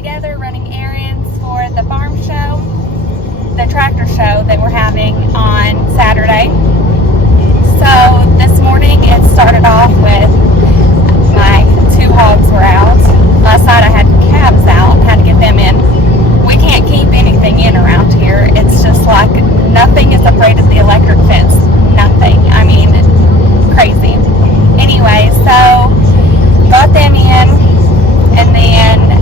together running errands for the farm show, the tractor show that we're having on Saturday. So this morning it started off with my 2 hogs were out. Last night I had calves out, had to get them in. We can't keep anything in around here. It's just like nothing is afraid of the electric fence. Nothing. I mean, crazy. Anyway, so got them in, and then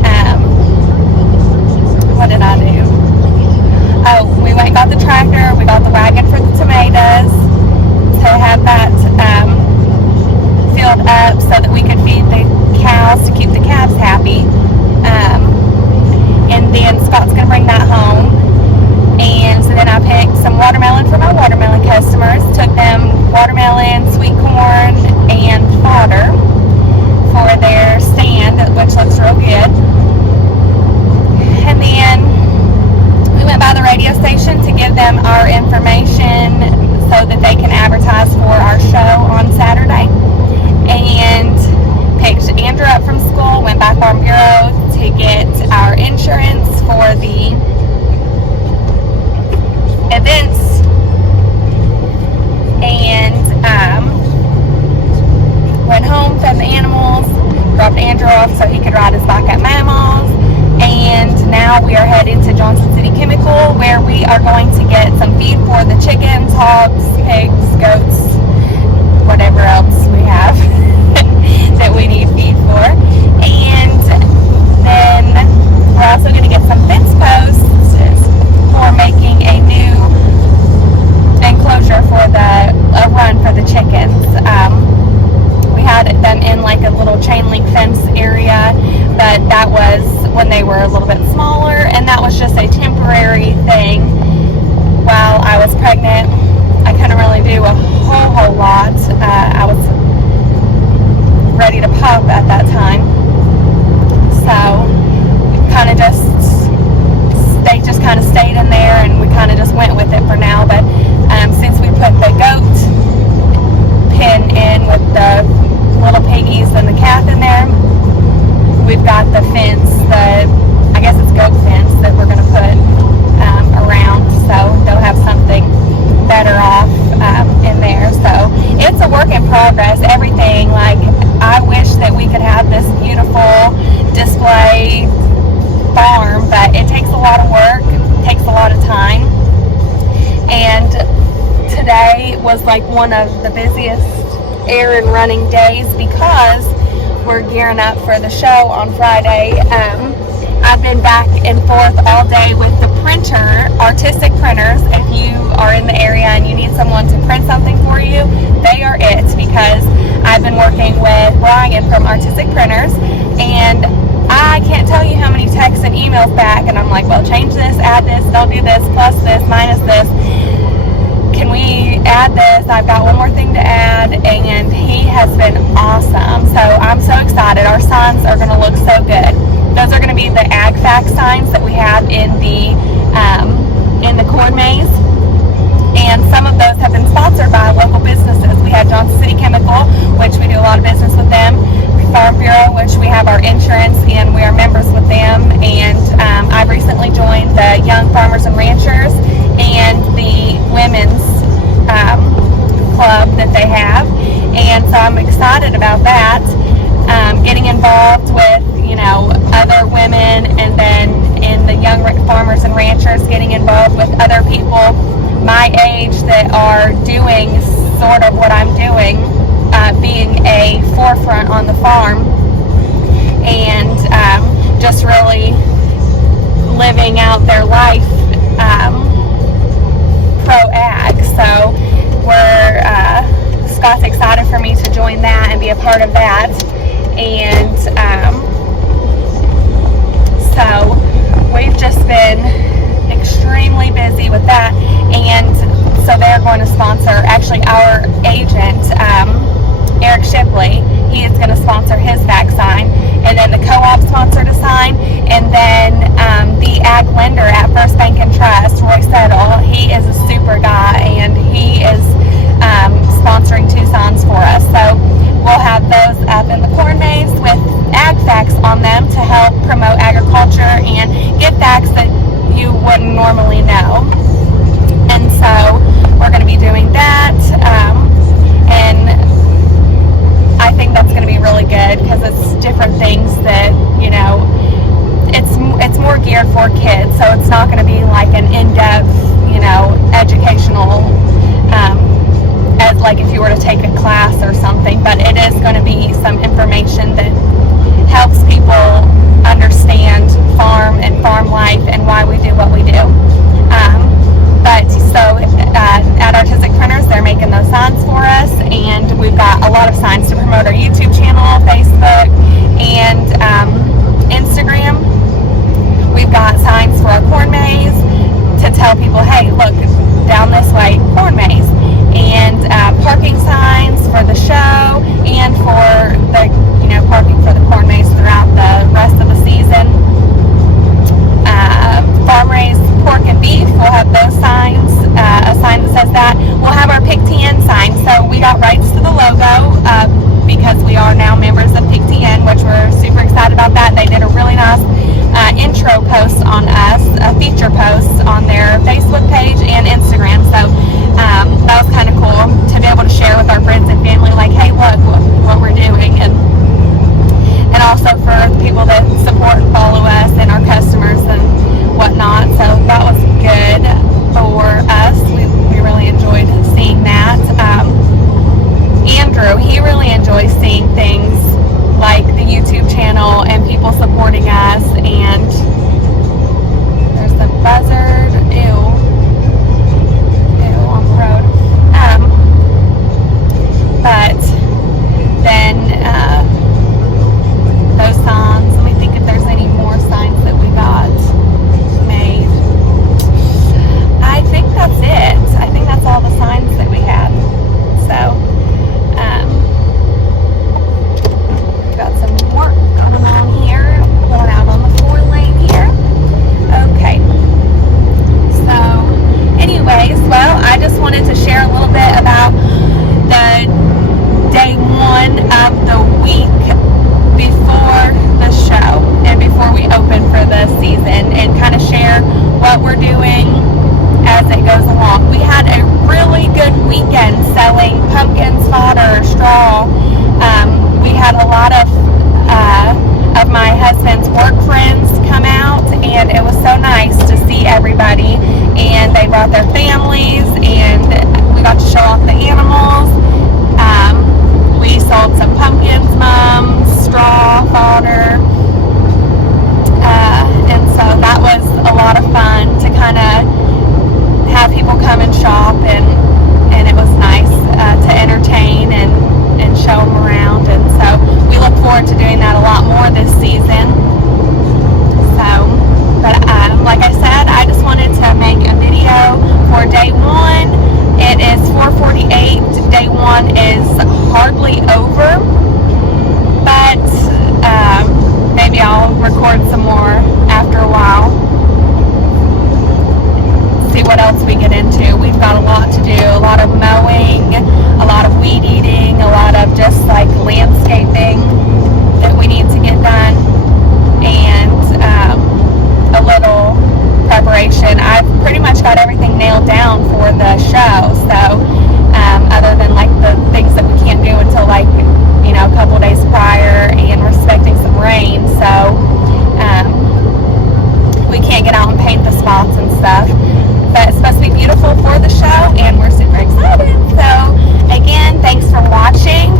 what did I do? Oh, we went and got the tractor. We got the wagon for the tomatoes to have that filled up so that we could feed the cows to keep the calves happy. And then Scott's going to bring that home. And so then I picked some watermelon for my watermelon customers. Took them watermelon, sweet corn, and fodder for their stand, which looks real good. And then we went by the radio station to give them our information so that they can advertise for our show on Saturday. And picked Andrew up from school, went by Farm Bureau to get our insurance for the events, and went home, fed the animals, dropped Andrew off so he could ride his bike at Mama's, and now we are headed to Johnson City Chemical, where we are going to get some feed for the chickens, hogs, pigs, goats, whatever else we have that we need feed for. And then we're also going to get some fence posts for making a new enclosure for a run for the chickens. We had them in like a little chain link fence area, but that was when they were a little bit smaller, and that was just a temporary thing while I was pregnant. I couldn't really do a whole lot. I was ready to pop at that time, so they just kind of stayed in there, and we kind of just went with it for now. But since we put the goat pen in with the little piggies and the calf in there, we've got the fence, I guess it's goat fence, that we're going to put around, so they'll have something better off in there. So it's a work in progress. Everything, like, I wish that we could have this beautiful display farm, but it takes a lot of work, it takes a lot of time. And today was like one of the busiest errand running days because we're gearing up for the show on Friday. I've been back and forth all day with the printer, Artistic Printers. If you are in the area and you need someone to print something for you, they are it, because I've been working with Brian from Artistic Printers, and I can't tell you how many texts and emails back, and I'm like, well, change this, add this, don't do this, plus this, minus this. Can we add this? I've got one more thing to add, and he has been awesome. So I'm so excited. Our signs are going to look so good. Those are going to be the AgFact signs that we have in the corn maze, and some of those have been sponsored by local businesses. We had Johnson City Chemical, which we do a lot of business with them. Farm Bureau, which we have our insurance, and we are members with them. And I've recently joined the Young Farmers and Ranchers and the women's club that they have, and so I'm excited about that. Getting involved with, other women, and then in the Young Farmers and Ranchers, getting involved with other people my age that are doing sort of what I'm doing, being a forefront on the farm, and just really living out their life pro-ag. So Scott's excited for me to join that and be a part of that, and so we've just been extremely busy with that. And so they're going to sponsor, actually our agent, Eric Shipley, he is going to sponsor his back sign, and then the co-op sponsored a sign, and then the ag lender at First Bank and Trust, Roy Settle, he is a super guy, and he take a class or something, but it is going to be some information that helps people understand farm and farm life and why we do what we do. But so at Artistic Printers, they're making those signs for us, and we've got a lot of signs to promote our YouTube channel, Facebook, and Instagram. We've got signs for our corn maze to tell people, hey, look, down this way, corn maze. And parking signs for the show and for the, parking for the corn maze throughout the rest of the season. Farm raised pork and beef, we'll have those signs, a sign that says that. We'll have our PIC-TN sign, so we got rights to the logo because we are now members of PIC-TN, which we're super excited about that. They did a really nice intro post on us, a feature post on their Facebook page and Instagram, so that was kind of cool to be able to share with our friends and family, like, hey, look what we're doing, and also for the people that support and follow us and our customers and whatnot. So that was good for us. We really enjoyed seeing that. Andrew, he really enjoys seeing things like the YouTube channel and people supporting us. And there's the buzzard, ew on the road. But then those signs, let me think if there's any more signs that we got made. I think that's it. I think that's all the signs that we had. So we've got some work going on here, going out on the 4-lane here. Okay. So anyways, well, I just wanted to share a little bit about the day 1 of the week before the show and before we open for the season, and kind of share what we're doing as it goes along. We had a really good weekend selling pumpkins, fodder, straw. We had a lot of my husband's work friends come out, and it was so nice to see everybody, and they brought their families, and we got to show off the animals. We sold some pumpkins, mums, straw, fodder, and so that was a lot of fun to kind of have people come and shop, and it was nice to entertain and show them around, and so we look forward to doing that a lot more this season. So, but like I said, I just wanted to make a video for day 1. It is 4:48. Day 1 is hardly over, but maybe I'll record some more after a while. See what else we get into. We've got a lot to do. A lot of mowing, a lot of weed eating, a lot of just like landscaping that we need to get done, and a little preparation. I've pretty much got everything nailed down for the show, so other than like the things that we can't do until like a couple days prior, and we're expecting some rain, so we can't get out and paint the spots and stuff, but it's supposed to be beautiful for the show, and we're super excited. So again, thanks for watching.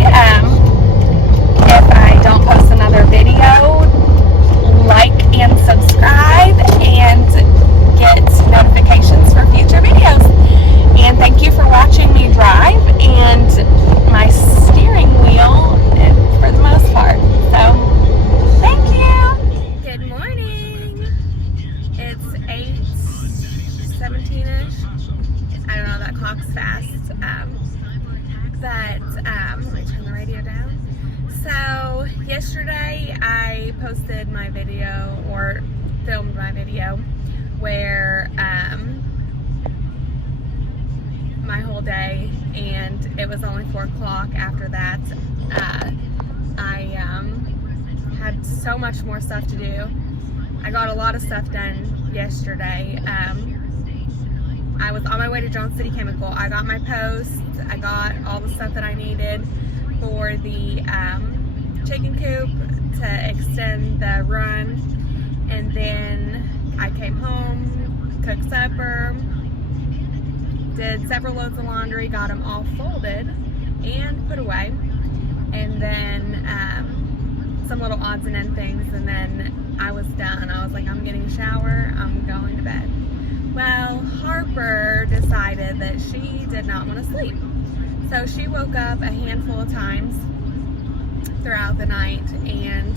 If I don't post another video, like and subscribe and get notifications for future videos. And thank you for watching me drive and my steering wheel for the most part. So thank you. Good morning. It's 8:17ish. I don't know, that clock's fast. But let me turn the radio down. So yesterday I posted my video, or filmed my video, where my whole day, and it was only 4 o'clock after that. I had so much more stuff to do. I got a lot of stuff done yesterday. I was on my way to Johnson City Chemical. I got my post. I got all the stuff that I needed for the chicken coop to extend the run, and then I came home, cooked supper, did several loads of laundry, got them all folded, and put away, and then some little odds and end things, and then I was done. I was like, I'm getting a shower, I'm going to bed. Well, Harper decided that she did not want to sleep. So she woke up a handful of times throughout the night, and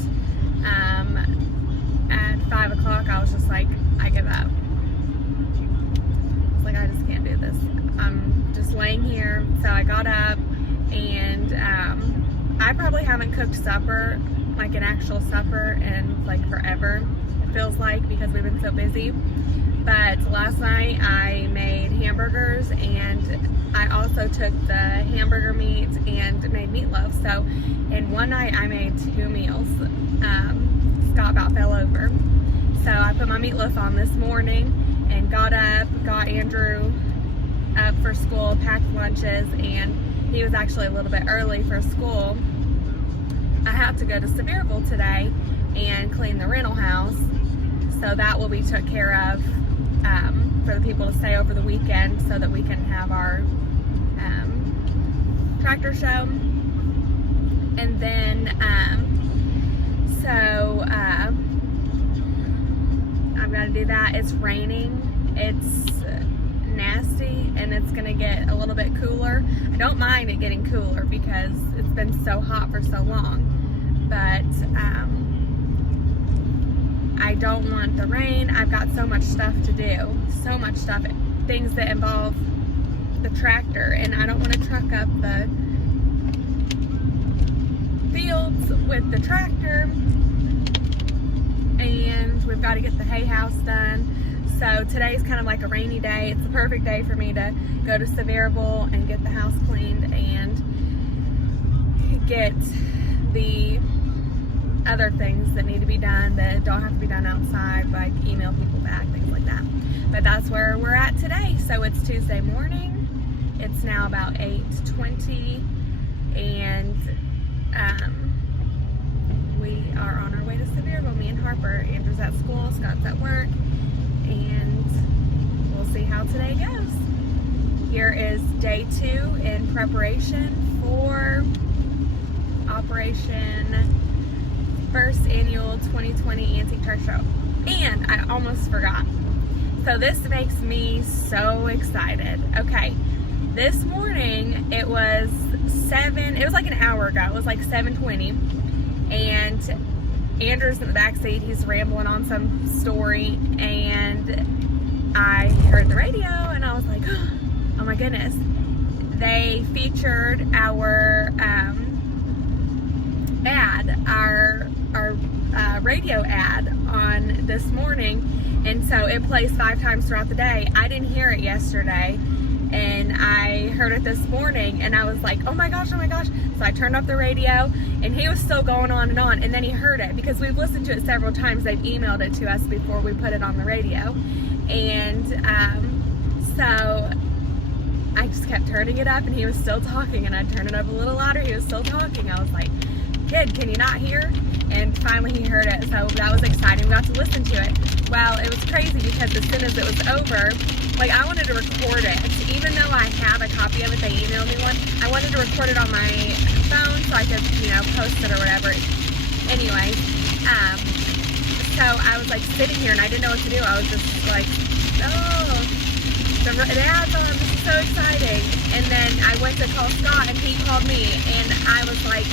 at 5 o'clock I was just like, I give up. I was like, I just can't do this. I'm just laying here. So I got up, and I probably haven't cooked supper, like an actual supper, in like forever, it feels like, because we've been so busy. But last night I made hamburgers, and I also took the hamburger meat and made meatloaf. So in one night I made 2 meals. Scott about fell over. So I put my meatloaf on this morning and got up, got Andrew up for school, packed lunches, and he was actually a little bit early for school. I have to go to Sevierville today and clean the rental house. So that will be took care of for the people to stay over the weekend, so that we can have our tractor show. And then I've got to do that. It's raining, it's nasty, and it's gonna get a little bit cooler. I don't mind it getting cooler because it's been so hot for so long, but I don't want the rain. I've got so much stuff to do, so much stuff, things that involve the tractor, and I don't want to truck up the fields with the tractor. And we've got to get the hay house done. So today's kind of like a rainy day. It's the perfect day for me to go to Sevierville and get the house cleaned and get the other things that need to be done that don't have to be done outside, like email people back, things like that. But that's where we're at today. So it's Tuesday morning. It's now about 8:20, and we are on our way to Sevierville, me and Harper. Andrew's at school, Scott's at work, and we'll see how today goes. Here is day 2 in preparation for Operation First Annual 2020 Antique Truck Show. And I almost forgot. So this makes me so excited. Okay, this morning it was like an hour ago. It was like 7:20, and Andrew's in the back seat. He's rambling on some story, and I heard the radio, and I was like, oh my goodness. They featured our ad, our radio ad on this morning, and so it plays 5 times throughout the day. I didn't hear it yesterday, and I heard it this morning, and I was like, oh my gosh. So I turned up the radio, and he was still going on, and then he heard it, because we've listened to it several times. They've emailed it to us before we put it on the radio, and so I just kept turning it up, and he was still talking, and I'd turn it up a little louder. He was still talking. I was like, kid, can you not hear? And finally he heard it, so that was exciting. We got to listen to it. Well, it was crazy, because as soon as it was over, like, I wanted to record it. Even though I have a copy of it, they emailed me one, I wanted to record it on my phone so I could, post it or whatever. Anyway, so I was like sitting here, and I didn't know what to do. I was just like, oh, the ad's on, this is so exciting. And then I went to call Scott, and he called me, and I was like,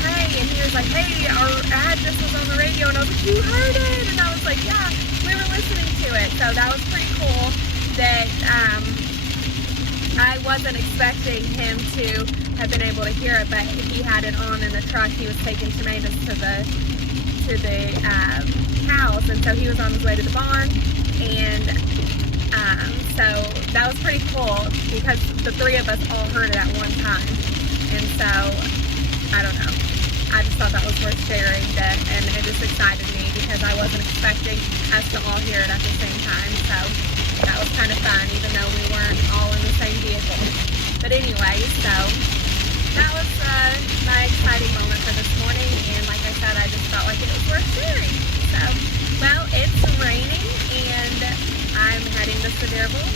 hey, and he was like, hey, our ad just was on the radio, and I was like, you heard it? And I was like, yeah, we were listening to it. So that was pretty cool that I wasn't expecting him to have been able to hear it, but he had it on in the truck. He was taking tomatoes to the house, and so he was on his way to the barn, and so that was pretty cool, because the 3 of us all heard it at one time. And so I don't know, I just thought that was worth sharing, and it just excited me, because I wasn't expecting us to all hear it at the same time. So that was kind of fun, even though we weren't all in the same vehicle. But anyway, so that was my exciting moment for this morning, and like I said, I just felt like it was worth sharing. So, well, it's raining, and I'm heading to Sevierville,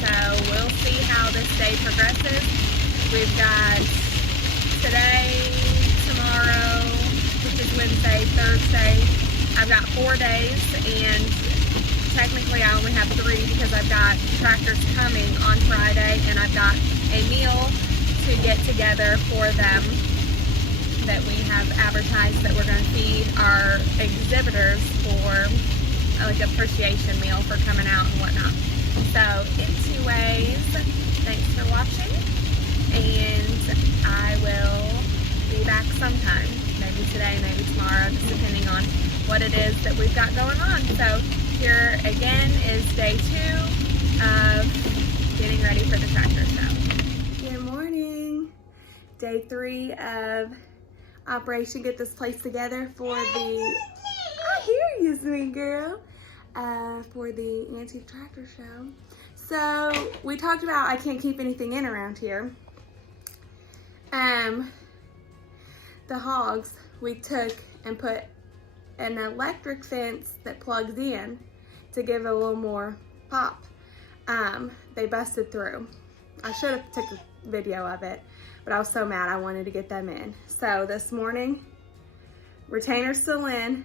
so we'll see how this day progresses. We've got today, tomorrow, which is Wednesday, Thursday. I've got 4 days, and technically I only have 3 because I've got tractors coming on Friday, and I've got a meal to get together for them that we have advertised that we're going to feed our exhibitors for like appreciation meal for coming out and whatnot. So anyways, thanks for watching, and I will be back sometime, maybe today, maybe tomorrow, just depending on what it is that we've got going on. So here again is day 2 of getting ready for the tractor show. Good morning. Day 3 of Operation Get This Place Together for the, I hear you, sweet girl, for the Antique Tractor Show. So we talked about I can't keep anything in around here. The hogs, we took and put an electric fence that plugs in to give it a little more pop. They busted through. I should have took a video of it, but I was so mad I wanted to get them in. So this morning, retainer's still in,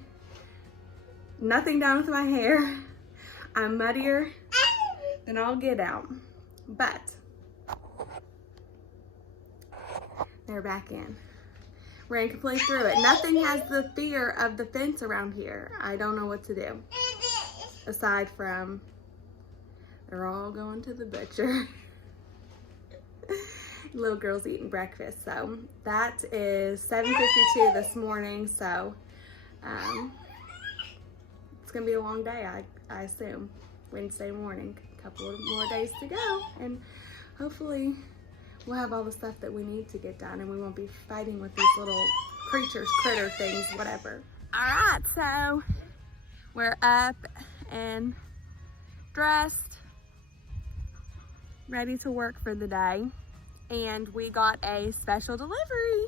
nothing done with my hair. I'm muddier than all get out, but they're back in. Ran completely through it. Nothing has the fear of the fence around here. I don't know what to do. Aside from, they're all going to the butcher. Little girl's eating breakfast. So that is 7:52 this morning. So it's gonna be a long day, I assume. Wednesday morning, a couple of more days to go, and hopefully we'll have all the stuff that we need to get done, and we won't be fighting with these little creatures, critter things, whatever. All right, so we're up and dressed, ready to work for the day, and we got a special delivery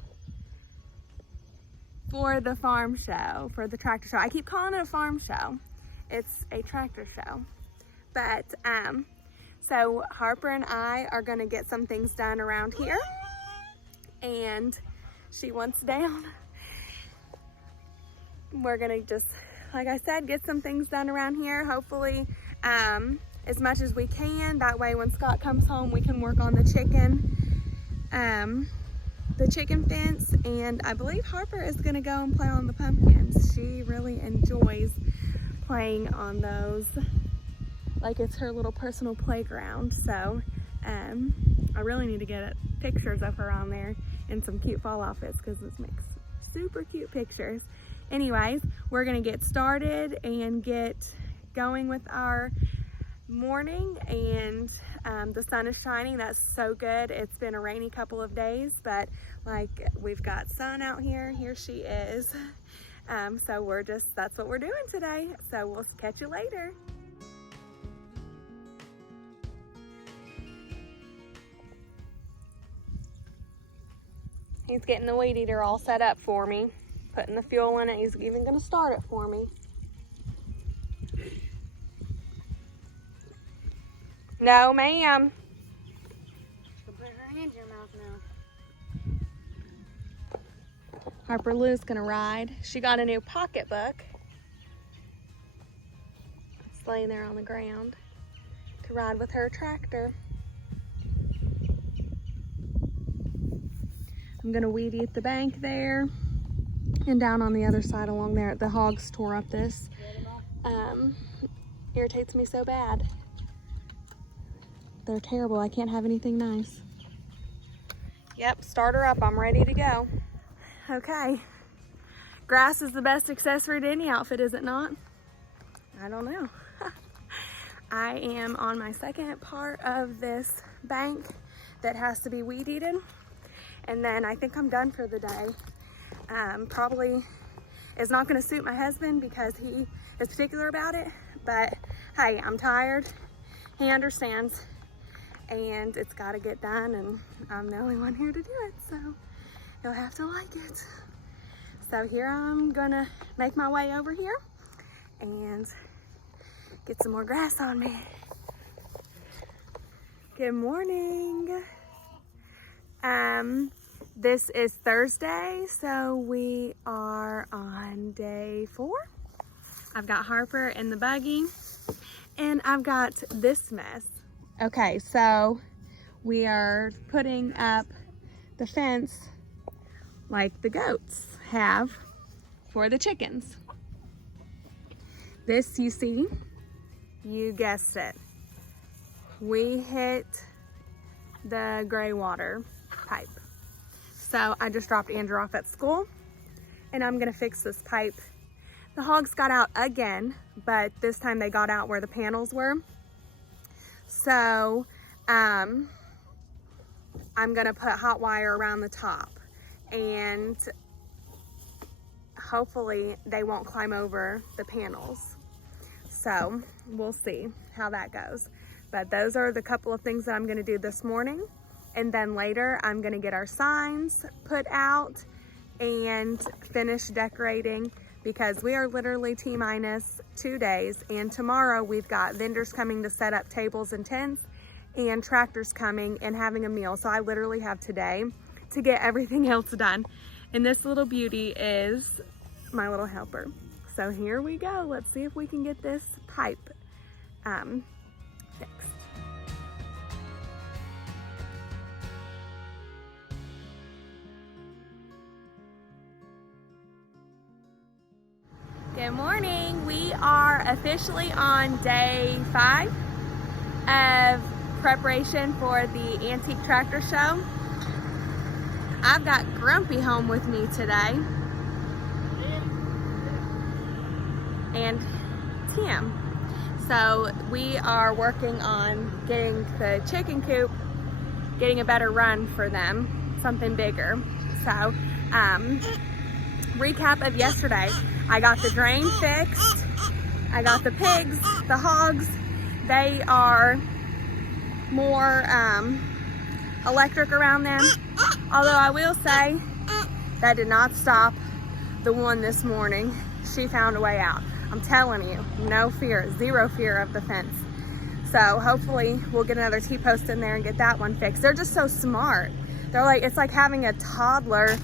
for the farm show, for the tractor show. I keep calling it a farm show. It's a tractor show. But, so Harper and I are gonna get some things done around here, and she wants down. We're gonna just, like I said, get some things done around here, hopefully as much as we can. That way when Scott comes home, we can work on the chicken fence, and I believe Harper is gonna go and play on the pumpkins. She really enjoys playing on those, like it's her little personal playground. So I really need to get pictures of her on there in some cute fall outfits, because this makes super cute pictures. Anyways, we're gonna get started and get going with our morning, and the sun is shining. That's so good. It's been a rainy couple of days, but like we've got sun out here. Here she is. So that's what we're doing today. So we'll catch you later. He's getting the weed eater all set up for me, putting the fuel in it. He's even gonna start it for me. No, ma'am. She'll put her hands in your mouth now. Harper Lou's gonna ride. She got a new pocketbook. It's laying there on the ground to ride with her tractor. I'm gonna weed eat the bank there, and down on the other side along there. The hogs tore up this. Irritates me so bad. They're terrible. I can't have anything nice. Yep, start her up. I'm ready to go. Okay. Grass is the best accessory to any outfit, is it not? I don't know. I am on my second part of this bank that has to be weed eaten. And then I think I'm done for the day. Probably is not gonna suit my husband because he is particular about it, but hey, I'm tired. He understands, and it's gotta get done, and I'm the only one here to do it, so you'll have to like it. So here I'm gonna make my way over here and get some more grass on me. Good morning. This is Thursday, so we are on day 4. I've got Harper in the buggy, and I've got this mess. Okay, so we are putting up the fence like the goats have for the chickens. This, you see, you guessed it. We hit the gray water pipe. So I just dropped Andrew off at school, and I'm gonna fix this pipe. The hogs got out again, but this time they got out where the panels were. So I'm gonna put hot wire around the top, and hopefully they won't climb over the panels. So we'll see how that goes. But those are the couple of things that I'm gonna do this morning. And then later I'm gonna get our signs put out and finish decorating, because we are literally T-minus 2 days. And tomorrow we've got vendors coming to set up tables and tents, and tractors coming and having a meal. So I literally have today to get everything else done. And this little beauty is my little helper. So here we go. Let's see if we can get this pipe fixed. Good morning. We are officially on day 5 of preparation for the Antique Tractor Show. I've got Grumpy home with me today, and Tim. So we are working on getting the chicken coop, getting a better run for them, something bigger. So recap of yesterday. I got the drain fixed. I got the pigs, the hogs. They are more electric around them. Although I will say that did not stop the one this morning. She found a way out. I'm telling you, no fear, zero fear of the fence. So hopefully we'll get another T-post in there and get that one fixed. They're just so smart. They're like, it's like having a toddler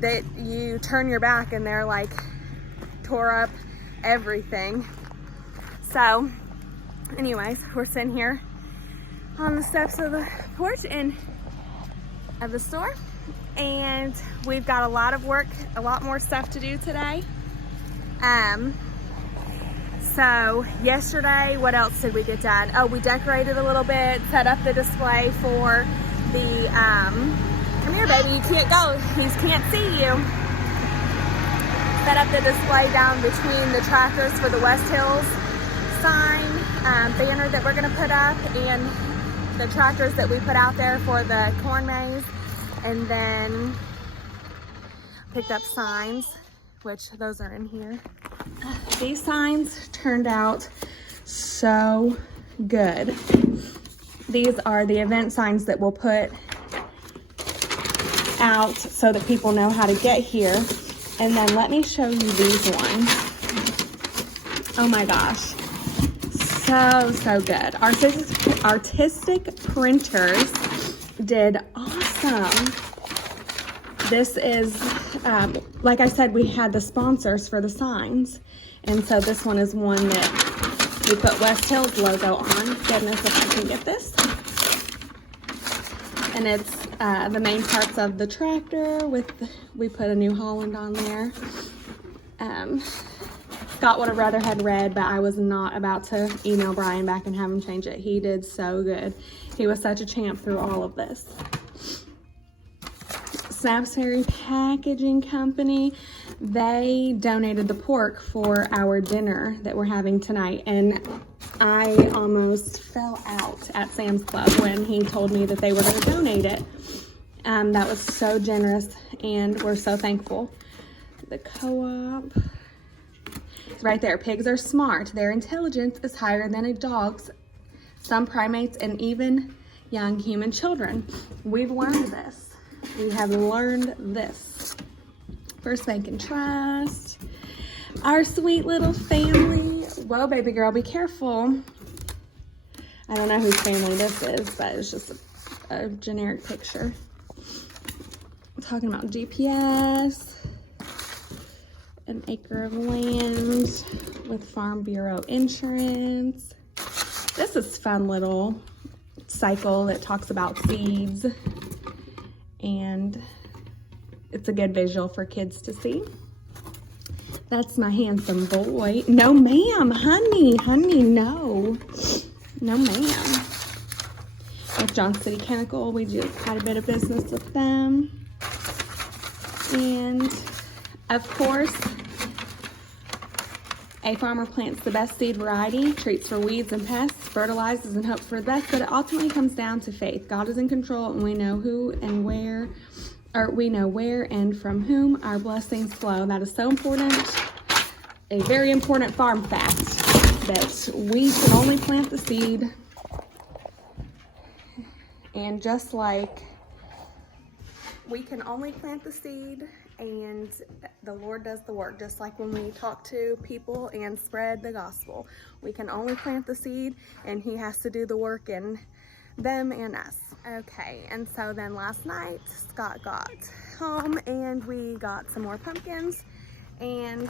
that you turn your back and they're like tore up everything. So anyways, we're sitting here on the steps of the porch and of the store, and we've got a lot of work, a lot more stuff to do today. So yesterday, what else did we get done? Oh, we decorated a little bit, set up the display for the, come here baby, you can't go, he can't see you. Set up the display down between the tractors for the West Hills sign, banner that we're gonna put up, and the tractors that we put out there for the corn maze. And then picked up signs, which those are in here. These signs turned out so good. These are the event signs that we'll put out so that people know how to get here. And then let me show you these ones. Oh my gosh, so good. Artistic Printers did awesome. This is, like I said, we had the sponsors for the signs. And so this one is one that we put West Hills logo on. Goodness, if I can get this. And it's the main parts of the tractor we put a New Holland on there. Scott would have rather had red, but I was not about to email Brian back and have him change it. He did so good. He was such a champ through all of this. Snaps Ferry Packaging Company, they donated the pork for our dinner that we're having tonight, and I almost fell out at Sam's Club when he told me that they were going to donate it. That was so generous, and we're so thankful. The Co-op, it's right there. Pigs are smart. Their intelligence is higher than a dog's. Some primates and even young human children. We've learned this. We have learned this. First Bank and Trust. Our sweet little family. Whoa, baby girl, be careful. I don't know whose family this is, but it's just a generic picture. talking about GPS, an acre of land with Farm Bureau insurance. This is fun little cycle that talks about seeds, and it's a good visual for kids to see. That's my handsome boy. No ma'am, honey, no. No ma'am. With Johnson City Chemical, we do quite a bit of business with them. And of course, a farmer plants the best seed variety, treats for weeds and pests, fertilizes and hopes for the best, but it ultimately comes down to faith. God is in control, and we know who and where, or we know where and from whom our blessings flow. That is so important. A very important farm fact, that we can only plant the seed, and just like we can only plant the seed and the Lord does the work, just like when we talk to people and spread the gospel. We can only plant the seed and He has to do the work in them and us. Okay, and so then last night Scott got home and we got some more pumpkins, and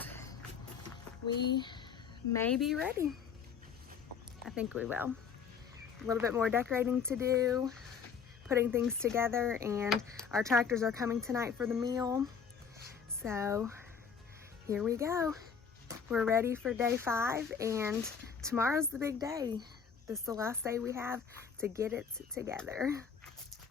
we may be ready. I think we will. A little bit more decorating to do, putting things together, and our tractors are coming tonight for the meal. So here we go. We're ready for day 5, and tomorrow's the big day. This is the last day we have to get it together.